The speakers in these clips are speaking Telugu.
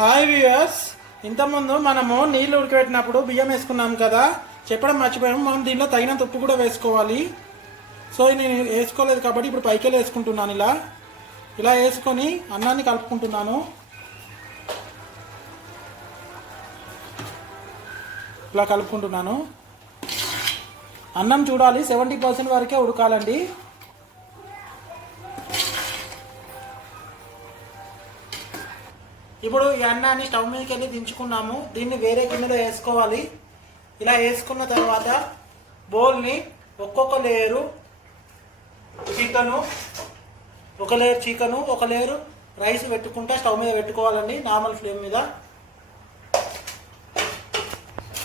హాయ్ వ్యూయర్స్, ఇంతకుముందు మనము నీళ్ళు ఉడకబెట్టినప్పుడు బియ్యం వేసుకున్నాం కదా, చెప్పడం మర్చిపోయాము. మనం దీనిలో తగినంత ఉప్పు కూడా వేసుకోవాలి. సో నేను వేసుకోలేదు కాబట్టి ఇప్పుడు పైకెళ్ళి వేసుకుంటున్నాను. ఇలా వేసుకొని అన్నాన్ని కలుపుకుంటున్నాను. ఇలా కలుపుకుంటున్నాను. అన్నం చూడాలి 70% వరకే ఉడకాలండి. ఇప్పుడు ఈ అన్నాన్ని స్టవ్ మీదకి వెళ్ళి దించుకున్నాము. దీన్ని వేరే గిన్నెలో వేసుకోవాలి. ఇలా వేసుకున్న తర్వాత బౌల్ని ఒక్కొక్క లేయరు చికెను, ఒక లేయర్ చికెను, ఒక లేయరు రైస్ పెట్టుకుంటా స్టవ్ మీద పెట్టుకోవాలండి, నార్మల్ ఫ్లేమ్ మీద.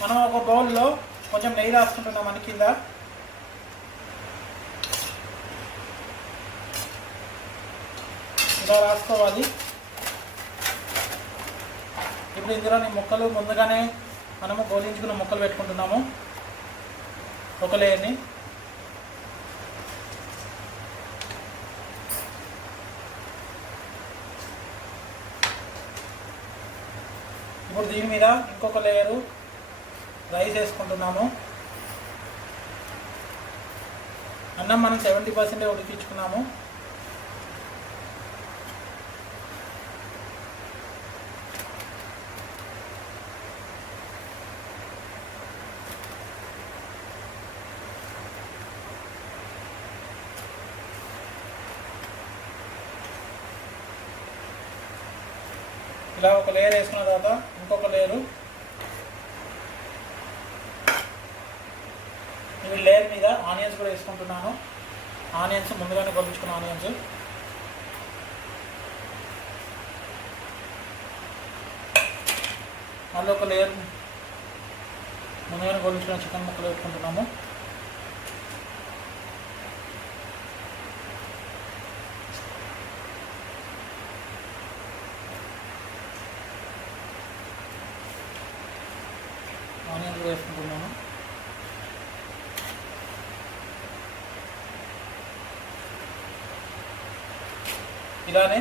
మనం ఒక బౌల్లో కొంచెం నెయ్యి రాసుకుంటున్నాం కింద. ఇలా రాసుకోవాలి. ఇప్పుడు ఇందులో ముక్కలు ముందుగానే మనము గోలించుకున్న ముక్కలు పెట్టుకుంటున్నాము, ఒక లేయర్ని. ఇప్పుడు దీని మీద ఇంకొక లేయరు రైస్ వేసుకుంటున్నాము. అన్నం మనం 70% ఉడికించుకున్నాము. ఇలా ఒక లేయర్ వేసుకున్న తర్వాత ఇంకొక లేయరు. ఈ లేయర్ మీద ఆనియన్స్ కూడా వేసుకుంటున్నాను. ఆనియన్స్ ముందుగానే గొలించుకున్న ఆనియన్స్. మళ్ళీ ఒక లేయర్ ముందుగానే గొలించుకున్న చికెన్ ముక్కలు పెట్టుకుంటున్నాము. ఆనియన్స్ వేసుకుంటున్నాను. ఇలానే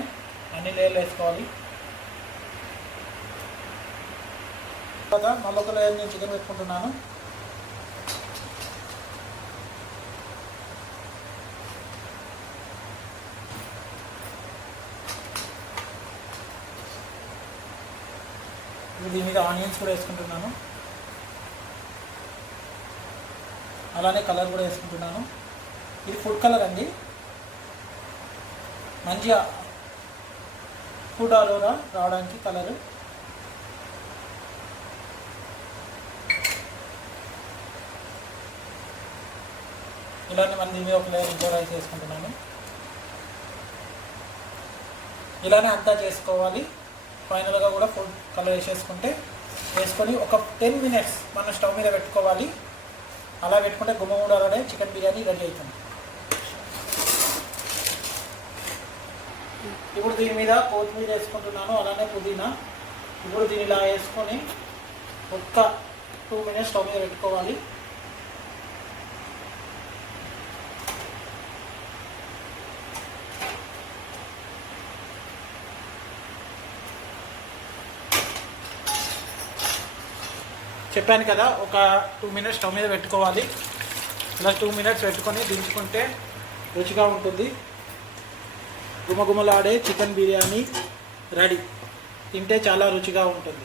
అన్ని లేయర్లు వేసుకోవాలి. తర్వాత మళ్ళొక లేయర్ నేను చికెన్ పెట్టుకుంటున్నాను. దీని మీద ఆనియన్స్ కూడా వేసుకుంటున్నాను. అలానే కలర్ కూడా వేసుకుంటున్నాను. ఇది ఫుడ్ కలర్ అండి, మంచిగా ఫుడ్ అరోరా రావడానికి కలరు. ఇలానే మళ్ళీ దీని మీద ఒక లేయర్ ఇంకో రైస్ వేసుకుంటున్నాను. ఇలానే అంతా చేసుకోవాలి. ఫైనల్గా కూడా ఫుడ్ కలర్ వేసుకొని ఒక 10 minutes మనం స్టవ్ మీద పెట్టుకోవాలి. అలా పెట్టుకుంటే గుమ్మగుండాలనే చికెన్ బిర్యానీ రెడీ అవుతుంది. ఇప్పుడు దీని మీద కొత్తిమీర వేసుకుంటున్నాను, అలానే పుదీనా. ఇప్పుడు దీన్ని ఇలా వేసుకొని ఒక్క 2 minutes స్టవ్ మీద పెట్టుకోవాలి. చెప్పాను కదా, ఒక 2 minutes స్టవ్ మీద పెట్టుకోవాలి. ఇలా 2 minutes పెట్టుకొని దించుకుంటే రుచిగా ఉంటుంది. గుమగుమలాడే చికెన్ బిర్యానీ రెడీ. తింటే చాలా రుచిగా ఉంటుంది.